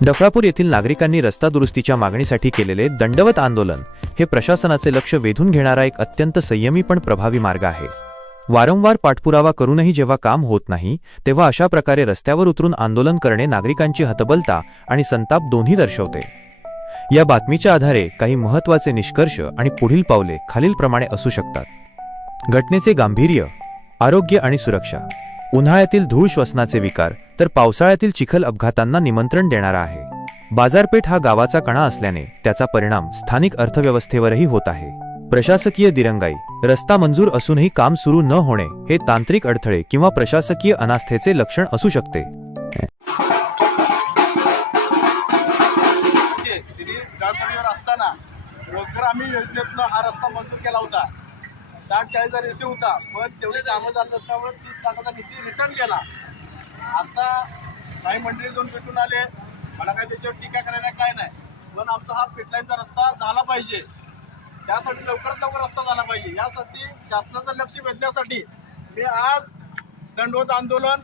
डफळापूर येथील नागरिकांनी रस्ता दुरुस्तीच्या मागणीसाठी केलेले दंडवत आंदोलन हे प्रशासनाचे लक्ष वेधून घेणारा एक अत्यंत संयमी पण प्रभावी मार्ग आहे. वारंवार पाठपुरावा करूनही जेव्हा काम होत नाही तेव्हा अशा प्रकारे रस्त्यावर उतरून आंदोलन करणे नागरिकांची हतबलता आणि संताप दोन्ही दर्शवते. या बातमीच्या आधारे काही महत्त्वाचे निष्कर्ष आणि पुढील पावले खालीलप्रमाणे असू शकतात. घटनेचे गांभीर्य आरोग्य आणि सुरक्षा उन्हाळ्यातील धूळ श्वसनाचे विकार तर पावसाळ्यातील चिखल अपघातांना निमंत्रण देणारा आहे. बाजारपेठ हा गावाचा कणा असल्याने त्याचा परिणाम स्थानिक अर्थव्यवस्थेवरही होत आहे. प्रशासकीय दिरंगाई रस्ता मंजूर असूनही काम सुरू न होणे हे तांत्रिक अडथळे किंवा प्रशासकीय अनास्थेचे लक्षण असू शकते. असताना रोजगार आम्ही योजनेतनं हा रस्ता मंजूर केला होता. साठ चाळीस हजार एसी होता पण तेवढे कामं झालं नसल्यामुळे तीस लाखाचा निधी रिटर्न केला. आता काही मंडळी जाऊन भेटून आले. मला काय त्याच्यावर टीका करायला काय नाही. पण आमचा हा पिटलाईनचा रस्ता झाला पाहिजे. त्यासाठी लवकरात लवकर रस्ता झाला पाहिजे. यासाठी शासनाचं लक्ष वेधण्यासाठी मी आज दंडवत आंदोलन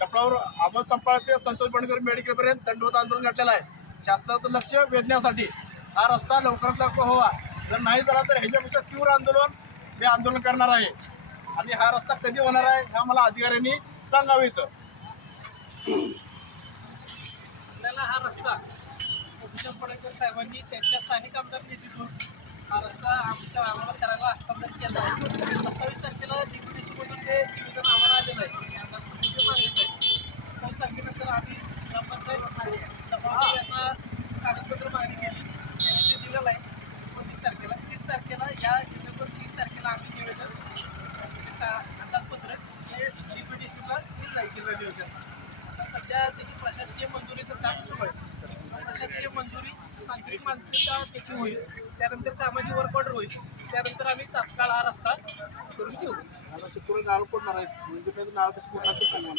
कपडावर अमोल संपाळ ते संतोष बंडकर मेडिकलपर्यंत दंडवत आंदोलन घातलेलं आहे. शासनाचं लक्ष वेधण्यासाठी हा रस्ता लवकरात लवकर व्हावा. जर नाही झाला तर ह्याच्यापेक्षा तीव्र आंदोलन मी आंदोलन करणार आहे. आणि हा रस्ता कधी होणार आहे ह्या मला अधिकाऱ्यांनी सांगावं इथं. आपल्याला हा रस्ता भूषण पडळकर साहेबांनी त्यांच्या स्थानिक आमदार निधीतून हा रस्ता आमच्या आम्हाला करायला हस्तांतरित केला आहे सत्तावीस तारखेला डिप्युटी मधून ते निवेदन आम्हाला आलेलं आहे. तुम्ही मागितलं आहे सत्तावीस तारखेनंतर आम्ही ग्रामपंचायत यांना कागदपत्र मागणी केली. त्यांनी ते दिलेलं आहे. एकोणतीस तारखेला. तीस तारखेला या डिसेंबर तीस तारखेला आम्ही निवेदन अंदाजपत्रक हे डीपीडीसीला दिलं आहे जिल्हा नियोजन सध्या त्याची प्रशासकीय मंजुरीचं काम सुरू आहे प्रशासकीय मंजुरी तांत्रिक मान्यता त्याची होईल. त्यानंतर कामाची वर्क ऑर्डर होईल. त्यानंतर आम्ही तात्काळ हा रस्ता करून नारळ पडणार आहे म्हणजे नारळ कसं पडणार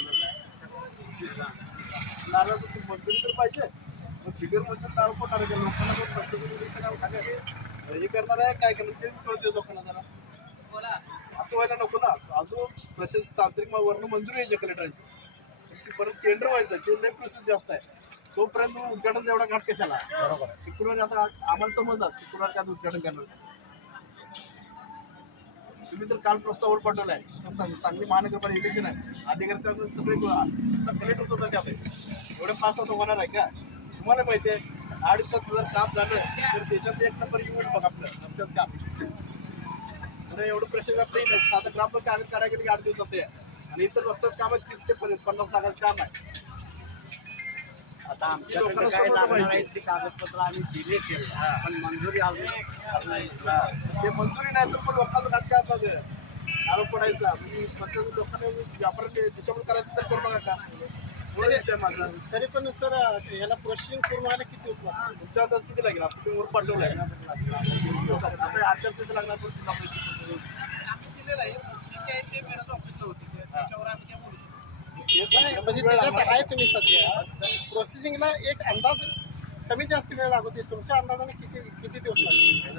ते मंजुरी तर पाहिजे. मग फिगर मंजूर नारळ पडणार आहे का लोकांना पण प्रत्येक हे करणार आहे काय करणार? ते कळते लोकांना जरा. बोला. असं व्हायला नको ना. अजून प्रशासन तांत्रिक वर्ण मंजुरी यायच्या कलेक्टरांची परत टेंडर व्हायचं ते लई प्रोसेस जास्त आहे. तोपर्यंत उद्घाटन एवढा घाट कशाला? बरोबर. शुक्रवारी आता आम्हाला समजतात शुक्रवारी काय उद्घाटन करणार? तुम्ही तर काल प्रस्तावावर पाठवलाय सांगली महानगरपालिका इलेक्शन आहे. अधिकारी सगळे कलेक्टर सुद्धा त्यात आहे एवढं फास्ट होतं होणार आहे का? तुम्हाला माहिती आहे अडीच सात हजार काम झालं तर त्याच्यात एक नंबर येऊन बघ आपलं. रस्त्यात काम एवढं प्रेशर नाही नाही साधं ग्राम कागद काढायला आठ दिवसात आणि इतर रस्त्यात काम आहे तीस ते पन्नास पन्नास लाखाचं काम आहे. आता आमच्याकडे काय लागणार ते कागदपत्र आम्ही दिले केले पण मंजुरी अजून नाही. ते मंजुरी नाही तर पण लोकांना काय काय बघ आरोप पडायचा. प्रत्येक लोकांना व्यापार त्याच्यामुळे करायचं तर करू नका का एवढा विषय आहे माझा? तरी पण सर याला प्रोसेसिंग करून व्हायला किती लागतात? तुमच्या हातात किती लागेल? आता तुम्ही वर पाठवलाय. आता आचारसंहिता लागणार पण तुला पैसे. आम्ही दिलेलं आहे जे काही ते मॅडम ऑफिसला होते ते- त्याच्यावर आम्ही त्या बोलू शकतो हे नाही, सांगा, म्हणजे त्याच्यात आहे तुम्ही सध्या. प्रोसेसिंगला एक अंदाज कमी जास्त वेळ लागतो तुमच्या अंदाजाने किती किती दिवस लागतील?